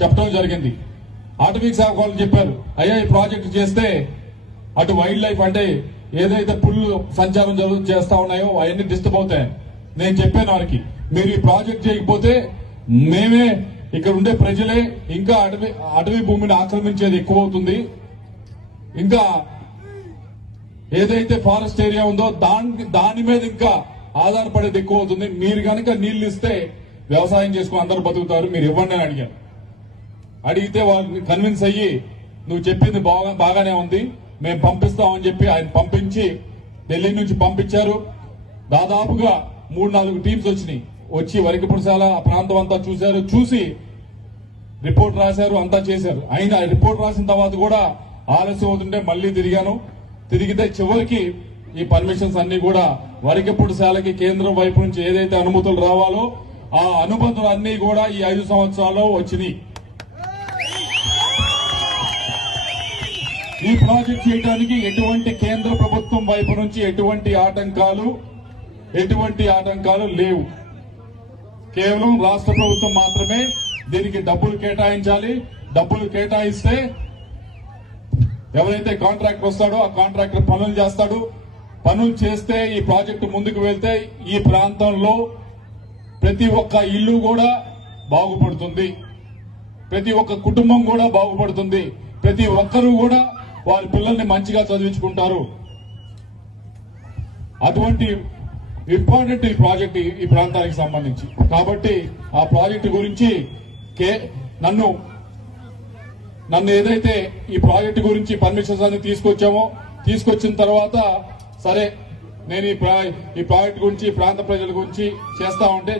చెప్పడం జరిగింది. అటవీ శాఖ వాళ్ళు చెప్పారు, అయ్యా ఈ ప్రాజెక్టు చేస్తే అటు వైల్డ్ లైఫ్ అంటే ఏదైతే పుల్లు సంచారం చేస్తా ఉన్నాయో అవన్నీ డిస్టర్బ్ అవుతాయి. నేను చెప్పాను వారికి, మీరు ఈ ప్రాజెక్ట్ చేయకపోతే మేమే ఇక్కడ ఉండే ప్రజలే ఇంకా అటవీ భూమిని ఆక్రమించేది ఎక్కువ అవుతుంది, ఇంకా ఏదైతే ఫారెస్ట్ ఏరియా ఉందో దాని మీద ఇంకా ఆధారపడేది ఎక్కువ అవుతుంది. మీరు కనుక నీళ్లు ఇస్తే వ్యవసాయం చేసుకుని అందరూ బతుకుతారు, మీరు ఇవ్వండి అని అడిగాను. అడిగితే వాళ్ళని కన్విన్స్ అయ్యి నువ్వు చెప్పింది బాగానే ఉంది, మేము పంపిస్తామని చెప్పి ఆయన పంపించి ఢిల్లీ నుంచి పంపించారు. దాదాపుగా 3-4 టీమ్స్ వచ్చినాయి. వచ్చి వరికపురశాల ఆ ప్రాంతం అంతా చూశారు, చూసి రిపోర్ట్ రాశారు, అంతా చేశారు. అయినా రిపోర్ట్ రాసిన తర్వాత కూడా ఆలస్యం అవుతుంటే మళ్లీ తిరిగితే చివరికి ఈ పర్మిషన్స్ అన్ని కూడా వరికపురశాలకి కేంద్రం వైపు నుంచి ఏదైతే అనుమతులు రావాలో ఆ అనుమతులు అన్ని కూడా ఈ 5 సంవత్సరాల్లో వచ్చినాయి. ఈ ప్రాజెక్ట్ చేయడానికి ఎటువంటి కేంద్ర ప్రభుత్వం వైపు నుంచి ఎటువంటి ఆటంకాలు లేవు. కేవలం రాష్ట్ర ప్రభుత్వం మాత్రమే దీనికి డబ్బులు కేటాయించాలి. డబ్బులు కేటాయిస్తే ఎవరైతే కాంట్రాక్టర్ వస్తాడో ఆ కాంట్రాక్టర్ పనులు చేస్తాడు. పనులు చేస్తే ఈ ప్రాజెక్టు ముందుకు వెళ్తే ఈ ప్రాంతంలో ప్రతి ఒక్క ఇల్లు కూడా బాగుపడుతుంది, ప్రతి ఒక్క కుటుంబం కూడా బాగుపడుతుంది, ప్రతి ఒక్కరూ కూడా వారి పిల్లల్ని మంచిగా చదివించుకుంటారు. అటువంటి ఇంపార్టెంట్ ఈ ప్రాజెక్ట్ ఈ ప్రాంతానికి సంబంధించి. కాబట్టి ఆ ప్రాజెక్టు గురించి నన్ను ఏదైతే ఈ ప్రాజెక్టు గురించి పర్మిషన్స్ అన్ని తీసుకొచ్చిన తర్వాత సరే నేను ఈ ప్రాజెక్టు గురించి ప్రాంత ప్రజల గురించి చేస్తా ఉంటే